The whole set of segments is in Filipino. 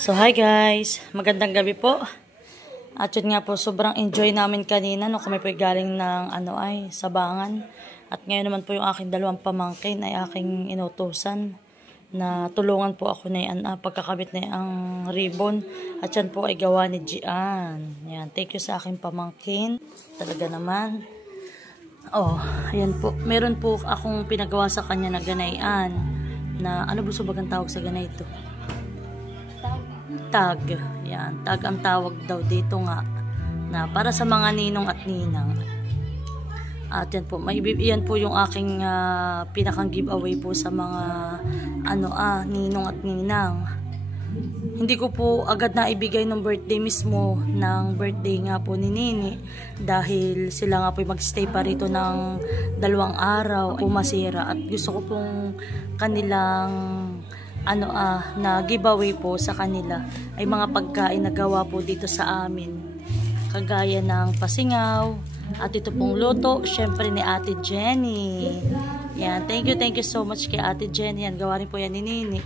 So hi guys, magandang gabi po. At yun nga po, sobrang enjoy namin kanina no kami po galing ng sabangan. At ngayon naman po yung aking dalawang pamangkin ay aking inutusan na tulungan po ako na pagkakabit na ang ribbon. At yan po ay gawa ni Gian. Yan, thank you sa aking pamangkin. Talaga naman. Oh, ayan po. Meron po akong pinagawa sa kanya na ganayan. Na ano ba subagang tawag sa ganay ito? Tag. Yan, tag ang tawag daw dito nga. Na para sa mga ninong at ninang. At yan po, yan po yung aking pinakang giveaway po sa mga ninong at ninang. Hindi ko po agad na ibigay ng birthday mismo ng birthday nga po ni Nini dahil sila nga po magstay pa rito ng 2 araw pumasira at gusto ko pong kanilang na giveaway po sa kanila ay mga pagkain na gawa po dito sa amin kagaya ng pasingaw at ito pong luto syempre ni Ate Jenny. Yan, thank you so much kay Ate Jenny. Yan, gawa rin po yan ni Nini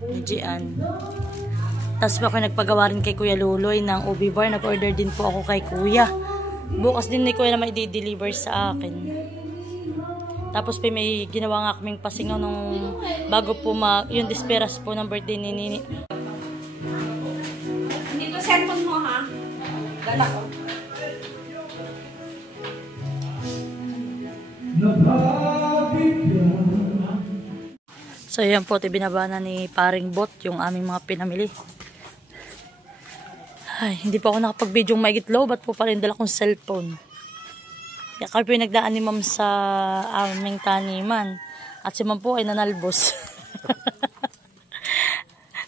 ni Gian. Tapos po ako nagpagawa rin kay Kuya Luloy ng ubi bar. Nag-order din po ako kay Kuya. Bukas din ni Kuya na may i-deliver sa akin. Tapos po may ginawa nga kaming pasingaw nung bago po yung disperas po ng birthday ni Nini. Dito cellphone mo ha. Dala ko. So yan po, binaba na ni Paring Bot yung aming mga pinamili. Ay, hindi pa ako nakapag-video maigitlow. Ba't po pala yung dala kong cellphone? Kaya kami po yung nagdaan ni Ma'am sa aming taniman. At si Ma'am po ay nanalbos.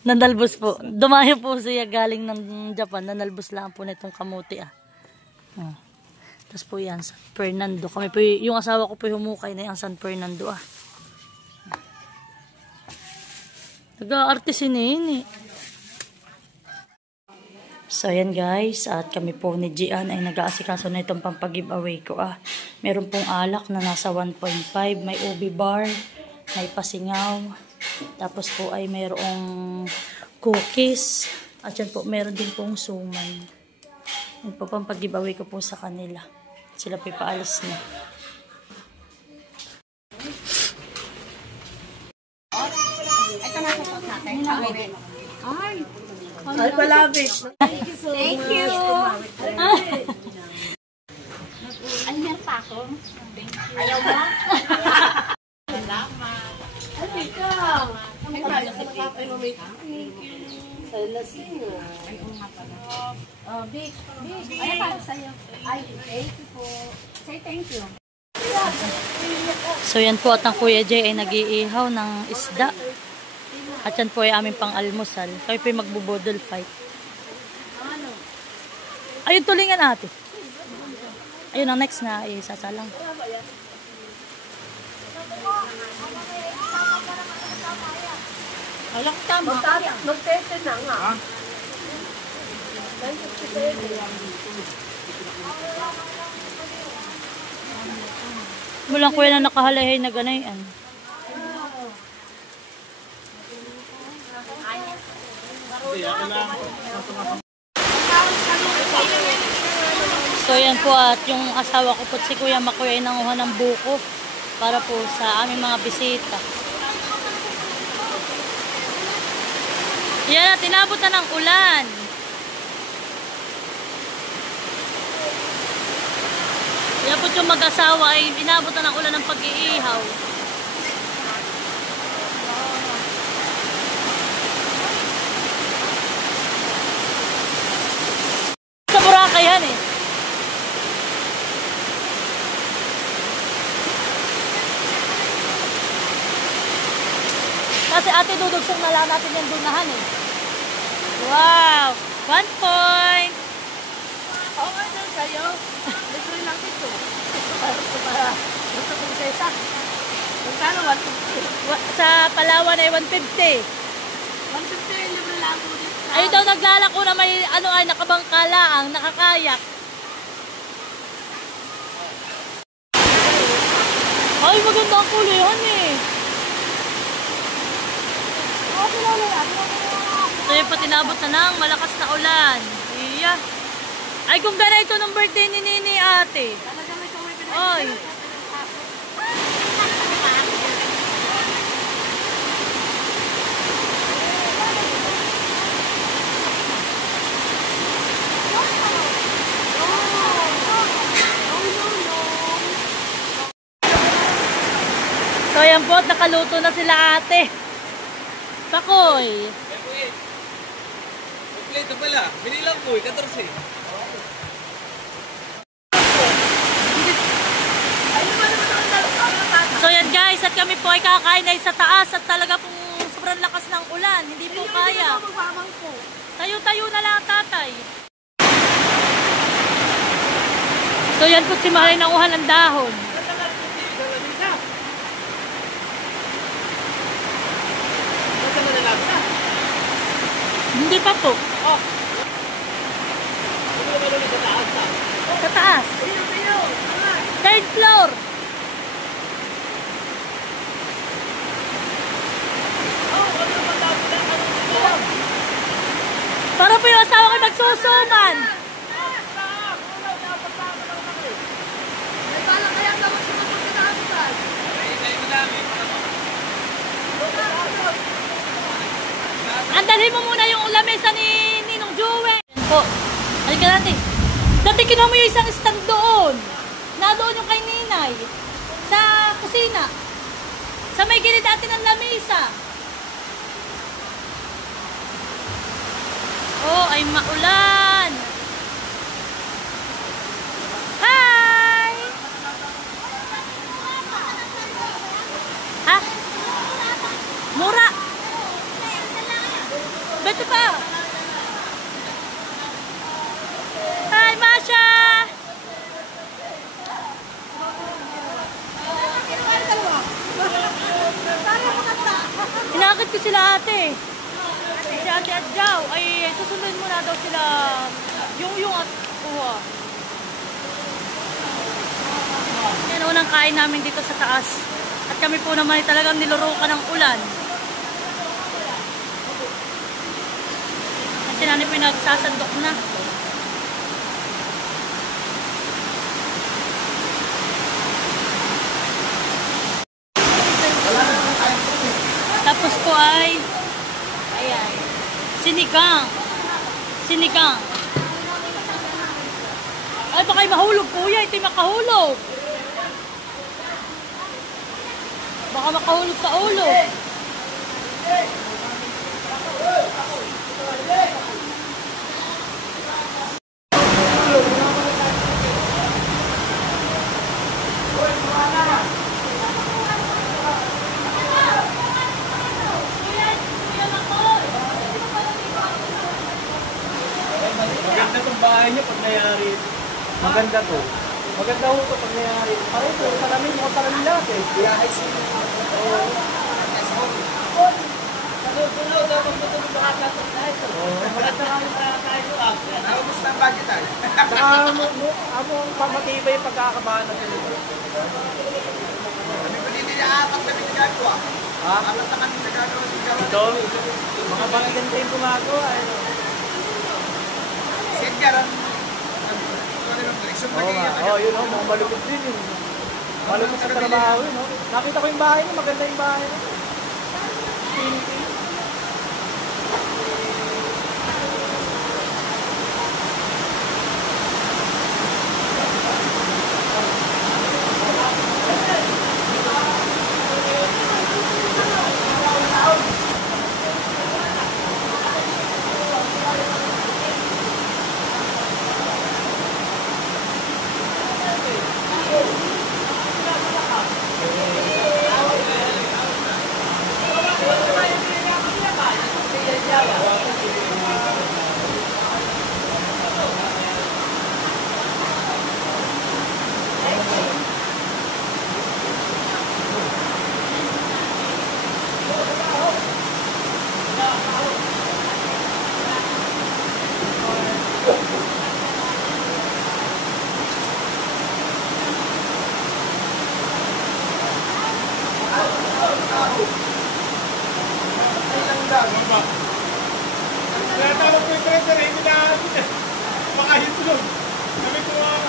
Nanalbos po. Dumayo po siya galing ng Japan. Nanalbos lang po na itong kamuti Tapos po yan, San Fernando. Kami po, yung asawa ko po humukay na yung San Fernando Nag-aarte si Nini. So yan guys, at kami po ni Gian ay nag-aasikaso na itong pampag-giveaway ko Meron pong alak na nasa 1.5, may ubi bar, may pasingaw, tapos po ay mayroong cookies, at yan po meron din pong suman. Yan po pampag-giveaway ko po sa kanila. Sila po paalis na. Ay, palabit. Thank you. Ay, meron pa ako. Ayaw mo? Salamat. Ay, ikaw. Ay, big. Ay, para sa'yo. Ay, thank you po. Say thank you. So yan po at ang Kuya Jay ay nag-iihaw ng isda. At yan po ay aming pang-almusal. Kami po ay magbo-bodle fight. Ayun, tulingan ate. Ayun, ang next na isasalang. Alam ko tama. Mag-tete na nga. Mulang kuya na nakahalahay na ganayan. So yan po at yung asawa ko po si Kuya Makoy ay nanguha ng buko para po sa aming mga bisita. Yan at inabot na ng ulan. Yan po yung mag-asawa ay inabot na ng ulan ng pag-iihaw. Sa Boracay yan Kasi ate dudugsong na lang natin yung dunahan Wow! 1 point! Okay na sa'yo. Libre lang ito. Gusto kong isa. Magkano 150? Sa Palawan ay 150. 150 libre lang po dito. Ayun daw naglalako na may nakabangkalaang, nakakayak. Ay, maganda ang kulay yan So yun po, tinabot na ng malakas na ulan. Iya. Ay, kung gana ito ng birthday ni Nini ate. Oy. So yan po, nakaluto na sila ate. Pakoy. Ito pala, binilang ko, 14. So yan guys, at kami po ay kakain ay sa taas at talaga pong sobrang lakas ng ulan. Hindi po kaya. Tayo-tayo na lang tatay. So yan po si Maray nanguhan ng dahon. Hindi pa po. Sa taas. Third floor. Para po yung asawa ko magsusuman. Andalhin mo muna yung lamesa ni Ninong Joey. Yan po. Halika natin. Dati kinuha mo yung isang stand doon. Nadoon yung kay Ninay. Sa kusina. Sa may gilid natin ng lamesa. Oh, ay maulan. Hi! Ha? Mura. Beto pa. Hi, Masha. Inakit ko sila ate. Si ate at Jaw ay susunod muna daw sila yung at uwa. Yan unang kain namin dito sa taas. At kami po naman ay talagang nilurukan ng ulan. Kasi nanay po nagsasandok na. Tapos po ay ayan, sinigang. Sinigang. Ay, baka mahulog kuya. Ito'y makahulog. Baka makahulog sa ulo. Maganda itong bahay niya pag nangyari. Maganda to. Maganda ho ito pag nangyari. Parang ito, salamin mo, salamin lahat eh. Kaya ay sige. Tulog-tulog, dapat matulog makakatap na ito. Maganda nga yung tayo up. Naubos na ang budget ay. Saka amo ang pamatibay pagkakabahan natin ito. Kami pa hindi na-apat kami nagagawa. Ha? Apat na kami nagagawa. Ito, mga bagaganda yung gumagawa. Edgar, oh, yun o, mga malupit din yun. Malupit sa trabaho yun o. Nakita ko yung bahay niya, maganda yung bahay niya. Kaya tawag ko yung treasure, hindi na makahitlog. Kami ko na.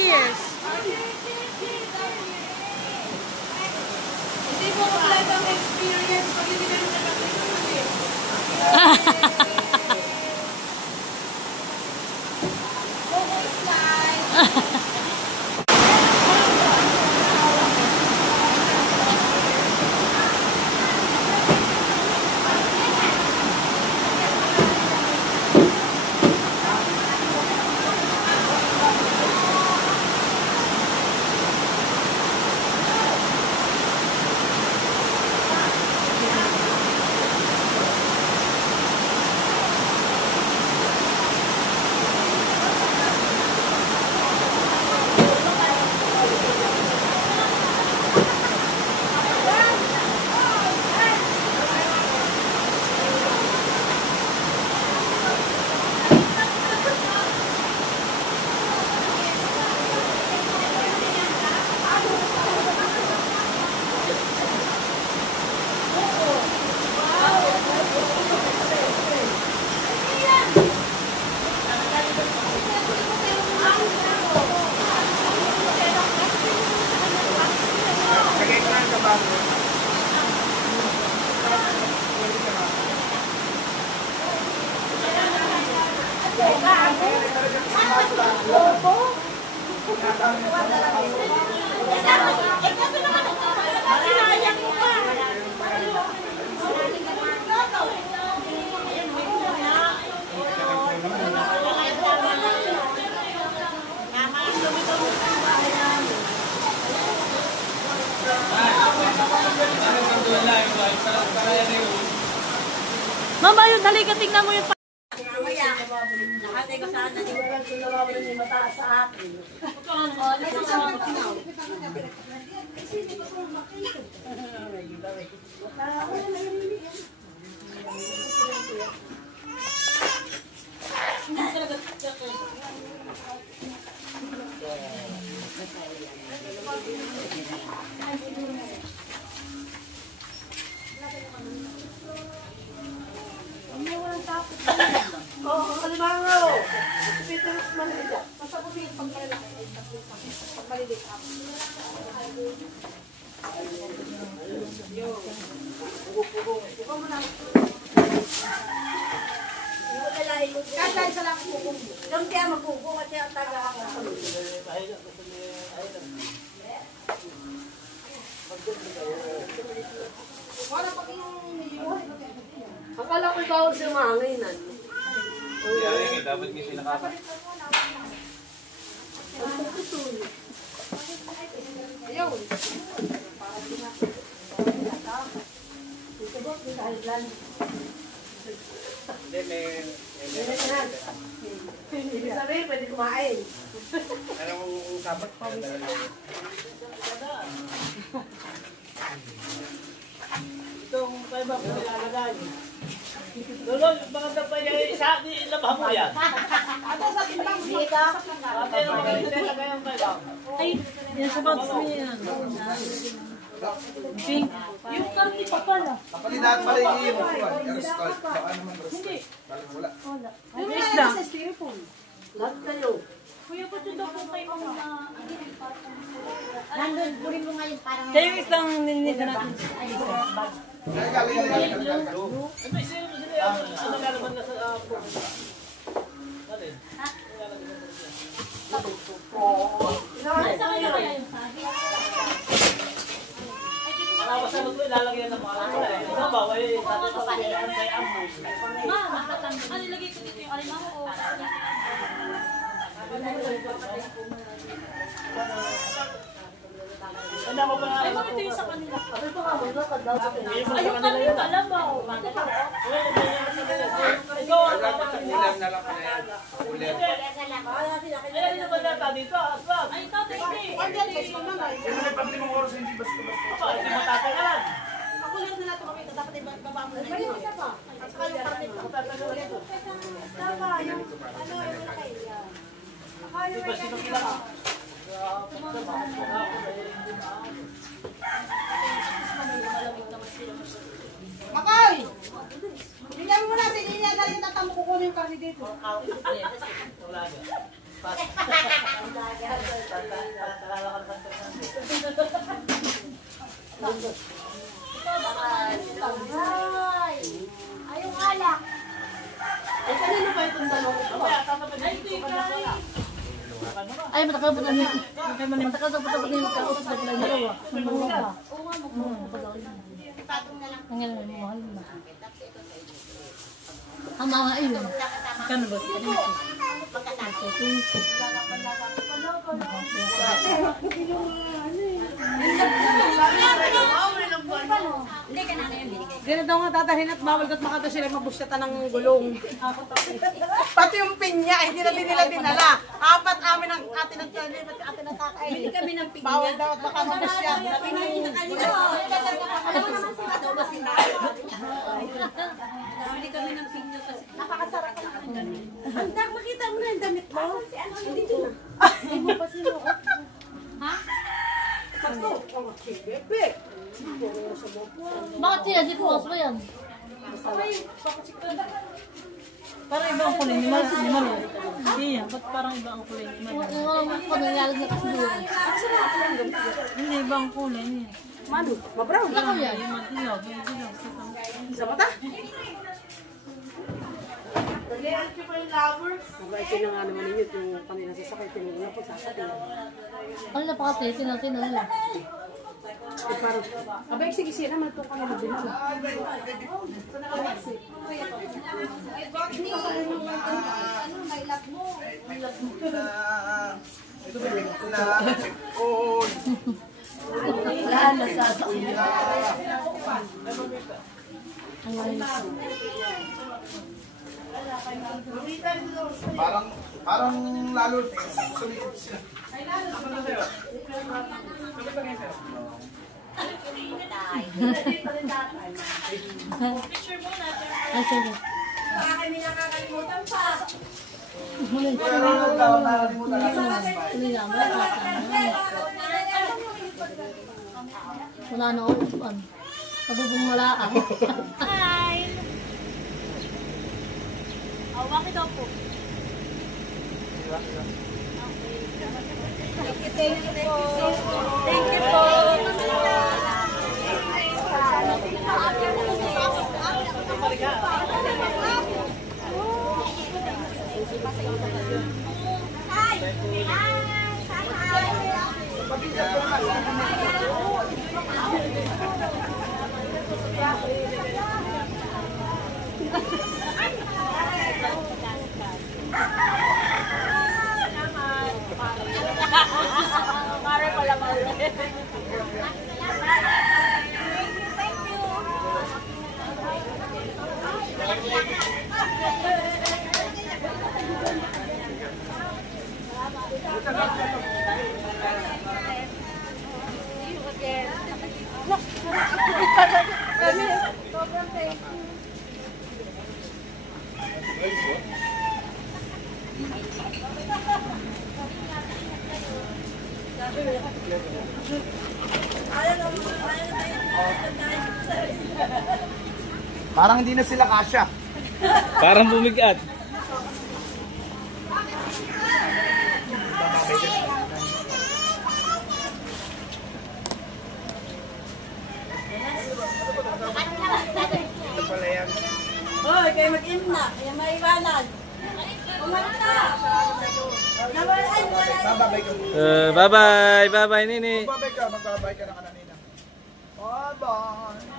Cheers! Hindi mo kompleto ang experience pag hindi ka rin nakakita. Focus slide. Mama, yun, halika, tingnan mo yung Nakatay ko saan na yung mataas sa akin. Oo, alimango! Peter's Manila. Basta po yung pagkalaki. Pagmalilit ako. Kahit sa lang pugong. Yung kaya magpugong at yung taga ako. Wala pa yung akala ko bawal sa mahanginan. Kaya dapat kasi nakapag. Ayun. Ibig sabihin, pwede kumain. Anong sabat pa? Itong paiba ko nilalagay. Lolo, mga tapay niya isa, ilabah mo yan. Ate, sa timbang dito. Ate, mga nilalagay ang paiba. Ay, yan sa box mo yan. Pink. Yung karni pa pala. Kapalitan pala yung restart. Baka naman restart. Wala. Yung isla. Lahat kayo. Kuya, ba't yun daw po kayo mga... Nandun, purin mo ngayon parang... Kaya yung islang ninisa natin. May sila, ano nga naman na sa... Nasa kanya kaya yung sabi? Basta mo ito, ilalagyan ng mga ano eh. Ito ba, ay kay Amo. Ma, ano ilagay ko dito yung alimango o... Ano mo ba nga? Ay, bakit yung sa kanila? Ano ito nga, maglakad daw. Ay, yung karni yung kalabaw. Ikaw, Ulam na lang pala yan. Ulam. Ayan yung magdata dito, aswag. Ay, tatay, hindi. Sino may paglimang oras hindi basta-basta? Apa, hindi matatagalan. Makulit na natin makita, dapat ibaba mo na yun. Isa pa. At saka yung karne pa. Tama, yung ano, yung malaki. Di ba sino kilala? Makoy! Tingnan mo na, sige niya, dahil yung tatamo kukunin yung karne dito. Wala niya. Ay, yung alak. Ay, kanino ba itong dalawang ito? Ay, matakal po namin. Matakal po namin yung kausap na pala dalawa. Ang yan, mahal na. Ang mga iyon. Kano ba? Ganito nga tatahin at bawal at makata sila mabusyatan ng gulong. Pati yung pinya, hindi na din nila dinala. Apat amin ang atin ang talim at atin ang kakay. Hindi kami ng pinya. Bawal daw at baka mabusyat. Bili kami ng pinya kasi napakasarap ka ng damit. Handa, makita mo na yung damit mo. Hindi ko na. Hindi mo pa sinuot. Ha? Sakto. Bebe. Bakit siya? Di po ba yan? Parang iba ang kulay ni Malo. Hindi yan. Ba't parang iba ang kulay ni Malo? Kung nangyari na kasi doon. Hindi, iba ang kulay niya. Mano, ma-brown. Ako yan. Yung matilaw. Sa mata? Mabait na nga naman ninyo yung kanina sasakay. Tinignan po sasakay. Ano napakatay? Tinatin nila. Eh, parang, abay, sige siya naman ito kanina din. Ito ba yung oh. Lahat na sasakyan. Parang lalo sumikat siya. Ay, sige. Wala na upan. Pabubong wala ka. Hi! Bakit daw po? Thank you po. Mare pala mare. Parang hindi na sila kasya. Parang bumigat. Ito pala yan. Hoy, kayo mag-in na. Kaya maiwanan. Umanta. Bababay ka. Bye-bye. Bye-bye, Nini. Magbabay ka na kanina. Bye-bye.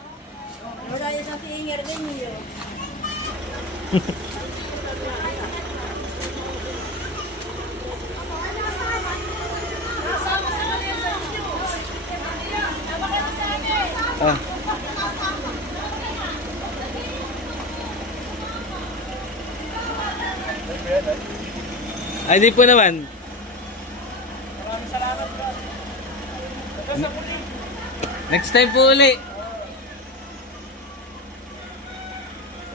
Wala yung sa tiinger din niyo. Ah. Ay, di po naman. Maraming salamat po. Next time po uli.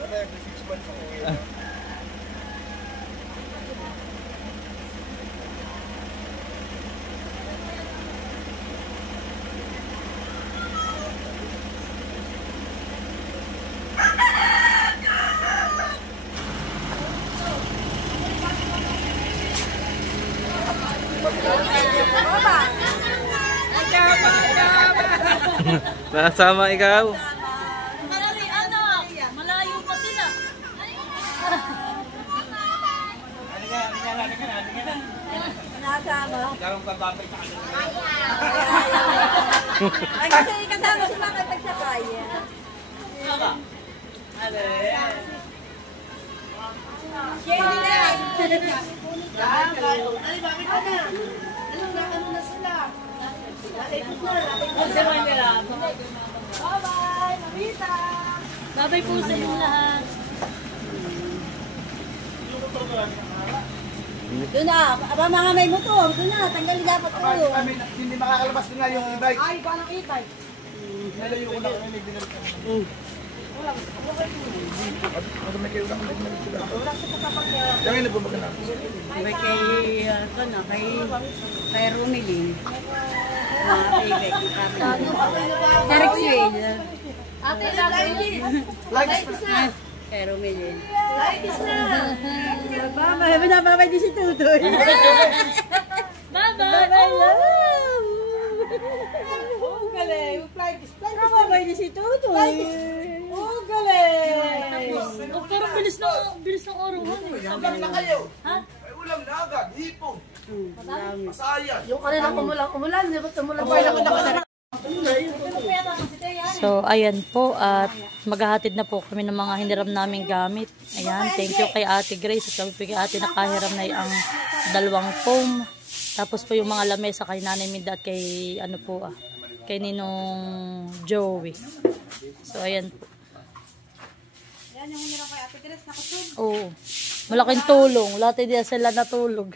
Every 6 months ako uwi. Baba! Nakasama ikaw. Marami anak. Malayo pa sila. Nasama. Garong pababay sa kanila. Ay, kasi kasama si mga tagsakay. Bye-bye, Mamita! Babay po sa inyong lahat. Doon na, aba mga may motor, doon na, tanggalin dapat ko. Kami, hindi makakalabas din nga yung e-bike. Ay, ba ng e-bike? Nalayo ko na kami, may binalik kami. Ano may kayo lang, may binalik sila. Kami na bumaga na. May kay, ano, kay Rumilin. Derek Swade. Ate, Like is na. kay Rumilin. Like is na. Babay din si Tutoy. Bye-bye. Oh, galing. Babay din si Tutoy. Oh, galing. Oh, pero bilis ng orawan eh. Ulam na kayo. Ha? May ulam na agad, hipon. Masaya. Yung kanila umulan, di ba tumulan? So, ayan po at maghahatid na po kami ng mga hiniram naming gamit. Ayan, thank you kay Ate Grace at kami po kay Ate nakahiram na ang 2 foam. Tapos po yung mga lamesa kay Nanay Minda at kay ano po kay Ninong Joey. So, ayan po. Yan yung hiniram kay Ate Grace, nakasub. Oo. Malaking tulong. Lahat din sila natulog.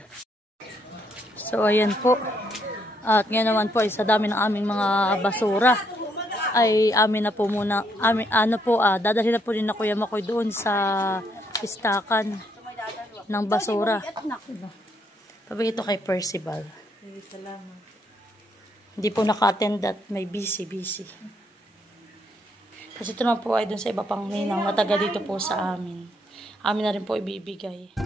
So, ayan po. At ngayon naman po ay sa dami ng aming mga basura ay amin na po muna, dadalhin na po rin na Kuya Makoy doon sa istakan ng basura. Pabigay ito kay Percival. Hindi po naka-attend at may busy. Kasi ito naman po ay doon sa iba pang ninang na taga dito po sa amin. Amin na rin po ibibigay.